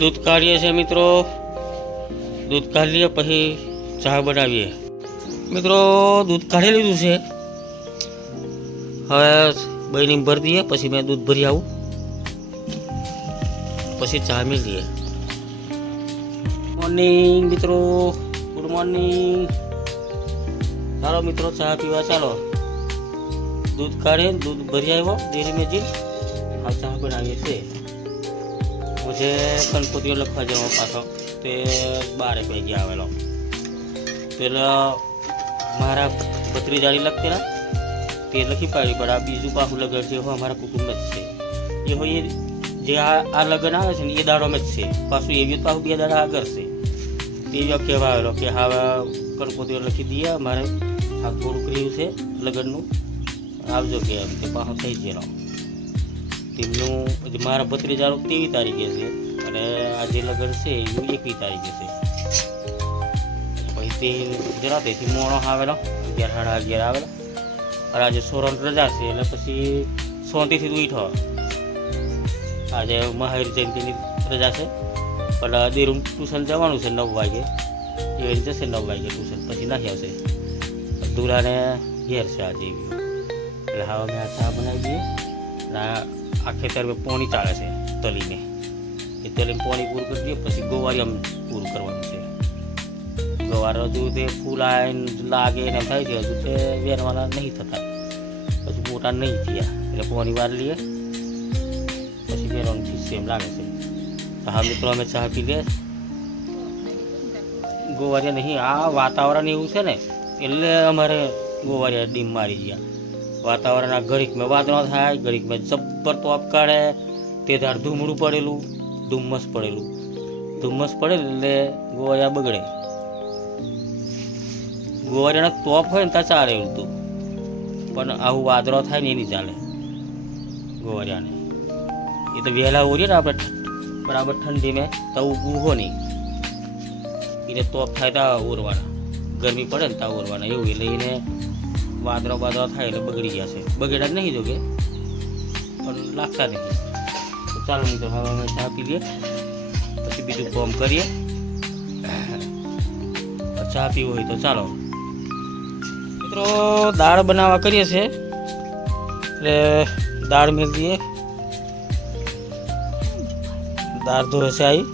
દૂધ કાઢીએ છીએ મિત્રો. દૂધ કાઢી લઈએ, પછી ચા બનાવીએ. મિત્રો, દૂધ કાઢી લીધું છે. હવે બહેની ભરી દઈએ, પછી મેં દૂધ ભરી આવું. પછી ચા મેળવીએ. મોર્નિંગ મિત્રો. ગુડ મોર્નિંગ ચાલો મિત્રો, ચા પીવા ચાલો. દૂધ કાઢે દૂધ ભરી આવ્યો ધીરે મેં જઈને આ ચા બનાવીએ છીએ. મુझे કંકોત્રીઓ લખવા જવો પાછો, તે બારે વાગે આવેલો. પેલા મારા ભત્રીજાની લખતેલા તે લખી પાડી, પણ આ બીજું પાછું લગન છે અમારા કુટુંબ જ છે. એ હોય જે આ આ લગ્ન આવે છે ને, એ દાડોમાં જ છે. પાછું એવી પાછું બે દાડા આગળ છે. તે કહેવા આવેલો કે હા કંકોત્રીઓ લખી દઈએ મારે આ થોડુંક રહ્યું છે લગ્નનું. આવજો કે એમ, તે પાછું થઈ ગયેલો. તેમનું જે મારા ભત્રીજાનું તેવી તારીખે છે અને આ જે લગ્ન છે એનું એકવી તારીખે છે. પછી તે જરા મોણો આવેલો, અગિયાર સાડા અગિયાર આવેલો. અને આજે સોરણ રજા છે એટલે પછી સોંતીથી ઉઠો આજે મહાવીર જયંતિની રજા છે. પણ દેરું ટ્યુશન જવાનું છે નવ વાગે. એ જશે નવ વાગે ટ્યુશન, પછી નાખી આવશે. દુરાને ઘેર છે આજે. એટલે હવે અમે આ ચા બનાવી દઈએ. અને આ ત્યારે પોણી ચાલે છે તલીને. એ તલીને પોણી પૂરું કરી દઈએ, પછી ગોવારી આમ પૂરું કરવાનું છે. ગવાર હજુ તે ફૂલ આવીને લાગે ને થાય છે, હજુ તે વેરવાના નહીં થતા. પછી મોટા નહીં થયા. એટલે પોણી વાર લઈએ, પછી વેરવાનું ફીસ એમ લાગે છે. હા મિત્રો, અમે ચા પી લે. ગોવારિયા નહીં, આ વાતાવરણ એવું છે ને, એટલે અમારે ગોવારિયા ડીમ મારી ગયા. વાતાવરણ આ ઘડીકમાં વાદળો થાય, ઘડીકમાં જબ્બર તે તાર ધૂમડું પડેલું, ધુમ્મસ પડેલું. ધુમ્મસ પડે એટલે ગોવાળિયા બગડે. ગોવારિયાના તોપ હોય ને ત્યાં ચાલે એવું તું પણ આવું વાદળો થાય ને એ નહીં ચાલે ગોવારિયાને એ તો વહેલા ઓરીએ ને આપણે બરાબર ઠંડીમાં, તો ઊભો નહીં. એને તોપ થાય ત્યાં ઓરવાના ગરમી પડે ને ત્યાં ઓરવાના એવું એટલે એને વાદળો વાદળો થાય એટલે બગડી છે. બગડ્યા જ નહીં જોકે પણ લાગતા નથી. તો ચાલો મિત્રો, હવે અમે ચા પી લઈએ. પછી બીજું કામ કરીએ. ચા પીવો હોય તો ચાલો. મિત્રો, દાળ બનાવવા કરીએ છીએ. એટલે દાળ મેળ દઈએ દાળ ધોરે છે આવી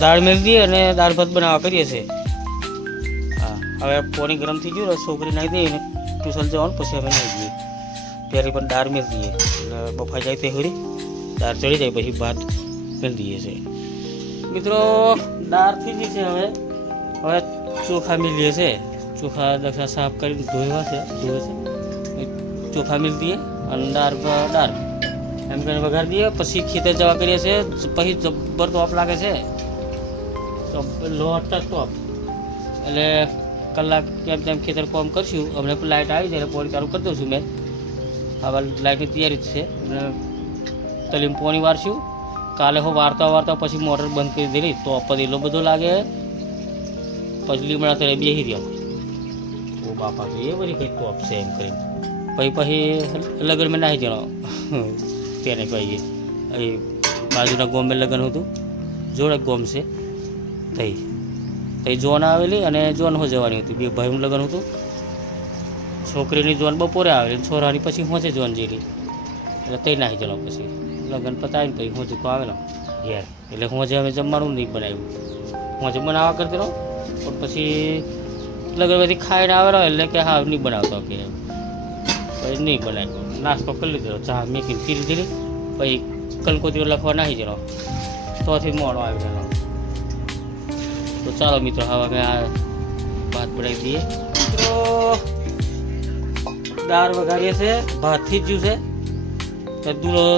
દાળ મેળ દઈએ અને દાળ ભાત બનાવવા કરીએ છીએ. હા, હવે પાણી ગરમ થઈ ગયું છોકરી નાખી દઈએ ને ટ્યુશન જવાનું પછી અમે નાખી દઈએ ત્યારે પણ દાળ મેળ દઈએ એટલે બફાઈ જાય તે હોરી દાળ ચડી જાય પછી ભાત મેળ દઈએ છે મિત્રો દાળ થઈ ગઈ છે હવે હવે ચોખા મેલીએ છે ચોખા દક્ષા સાફ કરીને ધોવા છે ધોવે છે ચોખા મેળ દઈએ અને દાળ દાળ એમ કરીને વઘાર દઈએ પછી ખેતર જવા કરીએ છીએ પછી જબ્બર તોપ લાગે છે તો લોટ તોપ એટલે કલાક કેમ તેમ ખેતર કોમ કરશું, હમણાં પણ લાઇટ આવી જાય પોણી ચાલુ કરી દઉં છું મેં. હવે લાઇટની તૈયારી જ છે. અને તલીમ પોણી વારશું. કાલે હું વારતા વારતા પછી મોટર બંધ કરી દેલી, તો એટલો બધો લાગે. પછી લીમડા તળે બેસી રહ્યો. ઓ બાપા, તો એ બધી કંઈક ટોપ છે એમ કરીને. પછી પછી લગ્નમાં નાહી જણો તેને કહીએ. અહીં બાજુના ગોમે લગ્ન હતું. જોડે ગોમ છે. થઈ. તઈ જોન આવેલી અને જોન હો જવાની હતી. બે ભાઈનું લગ્ન હતું. છોકરીની જોન બપોરે આવેલી છોરાની પછી હોંચે જોન જેલી. એટલે તે નાહી જલો પછી. લગ્ન પતાવીને પછી હોંચે તો આવેલો. ઘેર. એટલે હોંચે અમે જમવાનું નહીં બનાવ્યું. હોંચે બનાવવા કરતી પણ પછી લગ્ન પછી ખાઈને આવેલો એટલે કે હા, નહીં બનાવતો કે પછી નહીં બનાવ્યો. નાસ્તો કરી લીધો ચા મેકીને પીરી દીધી પછી કંકોત્રીઓ લખવા નાખી જલો તોથી મોડો આવી ગયેલો તો ચાલો મિત્રો, હવે અમે આ ભાત બનાવી દઈએ. મિત્રો, દાળ વઘારીએ છે, ભાત થઈ જ ગયું છે. તો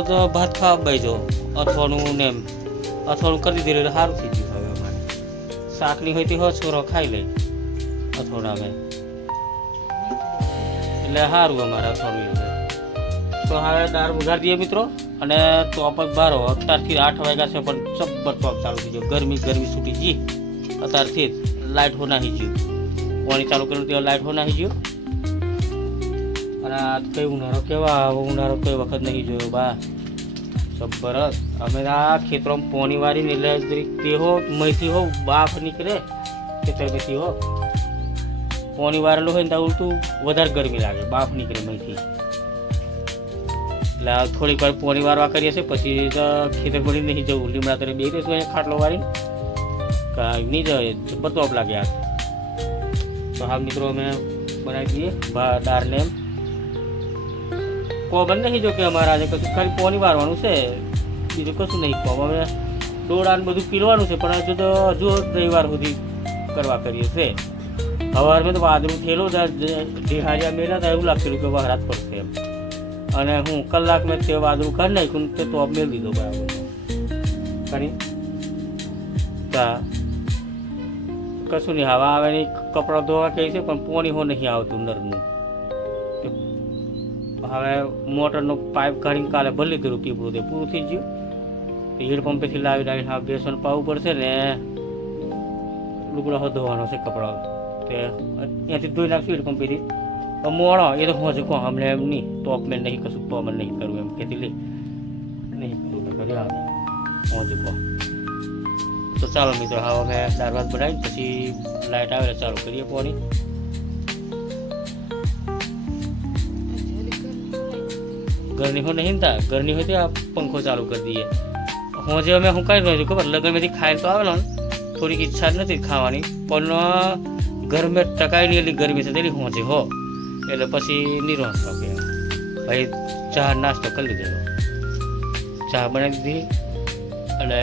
તો ભાત ખાવા બેજો અથવાનું ને એમ. અથવાનું કરી દીધું સારું થઈ ગયું હવે અમારે. શાકની હોય તે હો છોરો ખાઈ લે અથોડા અમે. એટલે સારું અમારે અથવાનું તો હવે દાળ વઘારી દઈએ મિત્રો, અને તો જ બારો, અત્યારથી આઠ વાગ્યા છે, પણ જબ્બર ચોપ ચાલુ થઈ ગયો. ગરમી ગરમી છૂટી ગઈ. અત્યારથી જ લાઇટ હોના ગયું પાણી ચાલુ કર્યું ત્યાં લાઇટ હો નાખી ગયું અને આ કઈ ઉનાળો કેવા ઉનાળો કોઈ વખત નહીં જોયો, બા. જબરસ અમે આ ખેતરોમાં પોણી વાળીને એટલે તે હો મહીથી હો બાફ નીકળે, ખેતરમાંથી હો. પોણી વારેલું હોય ને તો ઉલટું વધારે ગરમી લાગે બાફ નીકળે મહીથી એટલે થોડીક વાર પોણી વારવા કરીએ છીએ, પછી ખેતર પડી નહીં જવું. લીમડા તરફ બે રહીશું અહીંયા ખાટલો વાળી નહીં જાય જબ્બર તોપ લાગે આ તો હાલ મિત્રો અમે બનાવી દઈએ દાળને એમ. કોબન નહીં જો કે અમારે આજે કશું ખાલી પોની વારવાનું છે. બીજું કશું નહીં કોમ. અમે દોડા ને બધું પીરવાનું છે, પણ હજુ તો હજુ રવિવાર સુધી કરવા કરીએ છે. સવારમાં તો વાદળું થયેલું ઢેહારિયા મેળા હતા એવું લાગતું કે વહરાત પડશે એમ. અને હું કલાક મેં તે વાદળું કરી નાખ્યું તે ટોપ મેળ દીધો બરાબર. કરી તા કશું નહીં, હવા આવે નહીં કપડાં ધોવા કહે છે, પણ પોણી હો નહીં આવતું નરનું હવે મોટરનો પાઇપ કાઢીને કાલે ભરી લીધેલું પીપળું તે પૂરું થઈ ગયું. હીડ પંપેથી લાવી લાવીને હા બેસન પાવું પડશે ને, લુગડા ધોવાનો છે કપડાં. તે અહીંયાથી ધોઈ નાખશું હીડ પંપેથી પણ મોડો એ તો હું કહો અમને એમ નહીં તો મેં નહીં, કશું તો અમે નહીં કરવું એમ. કહેતી, લે. નહીં કરવું મેં કર્યું આવે. હું કહો. તો ચાલો મિત્રો, હવે અમે દાળ બનાવી પછી લાઇટ આવે એટલે ચાલુ કરીએ પોણી. ઘરની હોય નહીં તા? ઘરની હોય તો આ પંખો ચાલુ કરી દઈએ. હું જે અમે હું કાંઈ રહ્યું ખબર લગ્નમાંથી ખાઈને તો આવેલો ને, થોડીક ઈચ્છા જ નથી ખાવાની. પણ ગરમે ટકાઈ નહીં એટલી ગરમી થતી એટલી હું હો. એટલે પછી શકે એમ. ભાઈ, ચા નાસ્તો કરી લીધેલો. ચા બનાવી દીધી. અને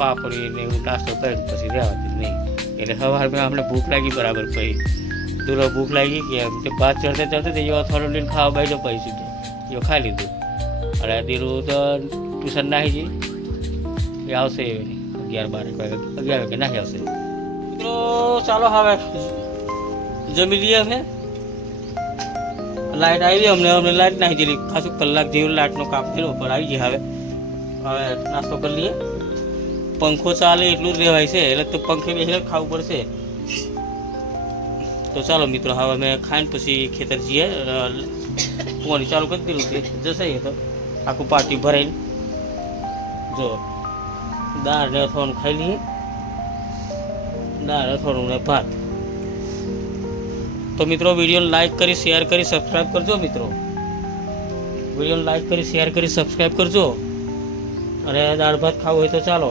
પાપડી ને એવું નાસ્તો કર્યો પછી રહેવા દીધું નહીં. એટલે સવારમાં અમને ભૂખ લાગી બરાબર પછી દૂરો ભૂખ લાગી કે એમ તે ભાત ચડતે ચડતે તે એવો થોડો લઈને ખાવા બાજુ પછી સીધું. એવો ખાઈ લીધું. અને દીરું તો ટ્યુશન નાહી જઈ એ આવશે અગિયાર બાર અગિયાર વાગે નાખી આવશે. મિત્રો, ચાલો હવે જમી લઈએ અમે લાઇટ આવી અમને અમને લાઇટ નાખી દીધી. ખાસું કલાક જેવું લાઇટનો કામ થયેલો પર આવી ગઈ હવે. હવે નાસ્તો કરી લઈએ. પંખો ચાલે એટલું જ રહેવાય છે. એટલે તો પંખે બેસીને ખાવું પડશે. તો ચાલો મિત્રો, હવે અમે ખાઈને પછી ખેતર જઈએ. ફોન ચાલુ કરી દીધું છે. જશે તો. આખું પાટી ભરાઈને. જો, દાળ ને અથવાનું ખાઈ લઈએ. દાળ, અથવાનું ને ભાત. તો મિત્રો, વિડીયોને લાઈક કરી શેર કરી સબસ્ક્રાઈબ કરજો મિત્રો. વિડીયોને લાઈક કરી શેર કરી સબસ્ક્રાઈબ કરજો. અને દાળ ભાત ખાવું હોય તો ચાલો.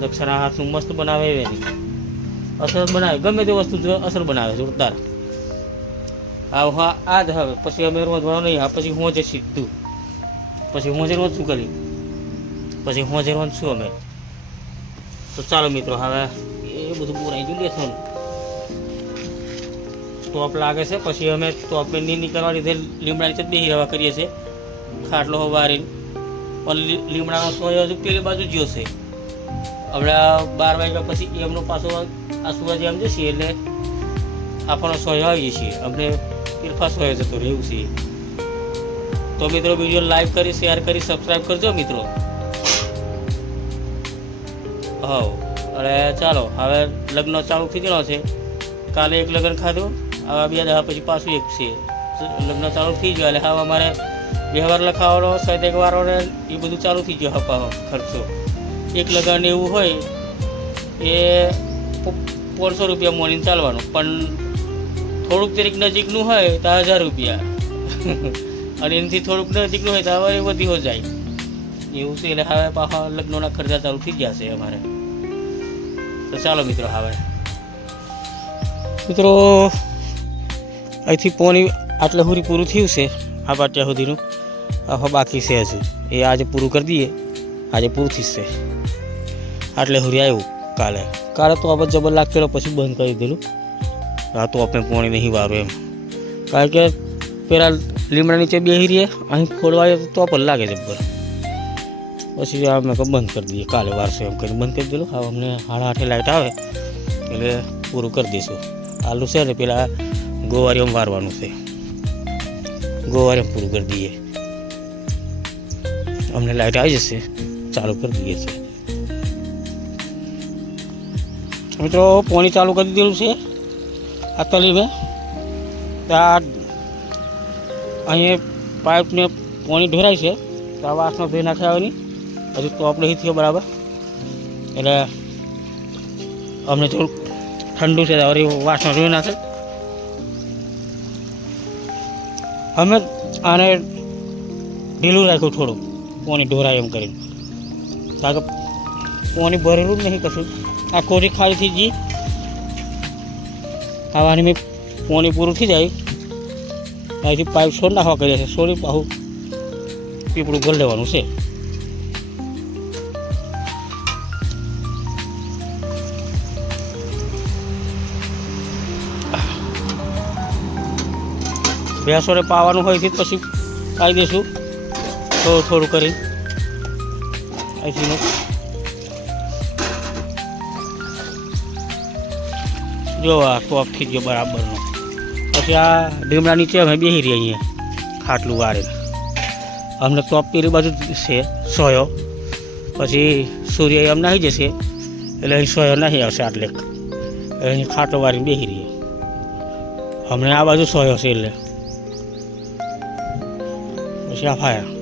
દક્ષિણા હાથનું મસ્ત બનાવે એની અસર બનાવે, ગમે તે વસ્તુ અસર બનાવે, જોરદાર. હા હા, આ જ હવે. પછી અમે રોજવાનું નહીં, હા, પછી હું જે સીધું. પછી હું જે રોજ શું કરી પછી હું જે રોજ શું અમે? તો ચાલો મિત્રો, હવે એ બધું બોરાઈ ગયું થોડું ટોપ લાગે છે, પછી અમે ટોપને નહીં નીકળવા લીધે લીમડા નીચે બેહી રહેવા કરીએ છીએ. ખાટલો વારીને પણ લીમડાનો સોય હજુ પેલી બાજુ જ્યો છે. હમણાં બાર વાગ્યા પછી એમનો પાછો આ સુરજ એમ જશે એટલે આપણો સોય આવી છીએ અમને ફેરફાર સોય જતો રહેવું છે. તો મિત્રો વીડિયો લાઈક કરી, શેર કરી સબસ્ક્રાઈબ કરજો મિત્રો. હવ અને ચાલો, હવે લગ્ન ચાલુ થઈ ગયો છે. કાલે એક લગ્ન ખાધું, હવે બે દહા પછી પાછું એક છે. લગ્ન ચાલુ થઈ ગયો, એટલે હવે અમારે વ્યવહાર લખાવાનો એક વારો ને એ બધું ચાલુ થઈ ગયો હપાવો ખર્ચો. એક લગાન એવું હોય, એ પોણસો રૂપિયા મોડીને ચાલવાનું. પણ થોડુંક તરીક નજીકનું હોય તો હજાર રૂપિયા. અને એનાથી થોડુંક નજીકનું હોય તો હવે એ વધી હો જાય. એવું છે, એટલે હવે પાછા લગ્નોના ખર્ચા ચાલુ થઈ ગયા છે અમારે. તો ચાલો મિત્રો હવે. મિત્રો, અહીંથી પોણી આટલે હુરી પૂરું થયું છે, આ પાટિયા સુધીનું. હવે બાકી છે હજુ. એ આજે પૂરું કરી દઈએ. આજે પૂરું થશે. આટલે સુધી આવ્યું કાલે. કાલે તો આપણે જબર લાગતો પછી બંધ કરી દીધેલું રાતો તો આપણે પોણી નહીં વારું એમ. કારણ કે પેલા લીમડા નીચે બેસી રહીએ અહીં ખોલવાય તો પણ લાગે જબ્બર પછી અમે કહું બંધ કરી દઈએ કાલે વારસો એમ કરીને બંધ કરી દેલું હવે અમને હાડા આઠે લાઇટ આવે એટલે પૂરું કરી દઈશું. આલુ છે ને પેલા ગોવારીઓમાં વારવાનું છે. ગોવારીમાં પૂરું કરી દઈએ. અમને લાઇટ આવી જશે ચાલુ કરી દઈએ છીએ મિત્રો, પાણી ચાલુ કરી દીધેલું છે. આ તલીમે ત્યાં અહીંયા પાઇપને પાણી ઢોરાય છે. તો આ વાસનો ધોઈ નાખ્યા હોય નહીં હજુ ટોપ નહીં થયો બરાબર. એટલે અમને થોડુંક ઠંડુ છે, હવે વાસનો ધોઈ નાખે. અમે આને ઢીલું રાખ્યું થોડું પાણી ઢોરાય એમ કરીને. કારણ કે પોની ભરેલું જ નહીં કશું. આ કોરી ખાલી થઈ ગઈ આવાની મેં પોણી પૂરું થઈ જાય. ત્યાંથી પાઇપ છોડ નાખવા કરીએ છે. છોડી પાછું પીપળું ઘર લેવાનું છે. ભેંસોને પાવાનું હોય છે પછી પાઈ દઈશું થોડું થોડું કરી. અહીંથી જો, આ ટોપ થઈ ગયો બરાબરનો. પછી આ ડીમડા નીચે અમે બેસી રહીએ અહીંયા, ખાટલું વાળે અમને ટોપ પેલી બાજુ છે, સોયો. પછી સૂર્ય એમ નાહી જશે, એટલે અહીં સોયો નહીં આવશે આટલે. અહીં ખાટો વાળીને બેસી રહીએ અમને આ બાજુ સોયો છે એટલે. પછી આ ફાયા.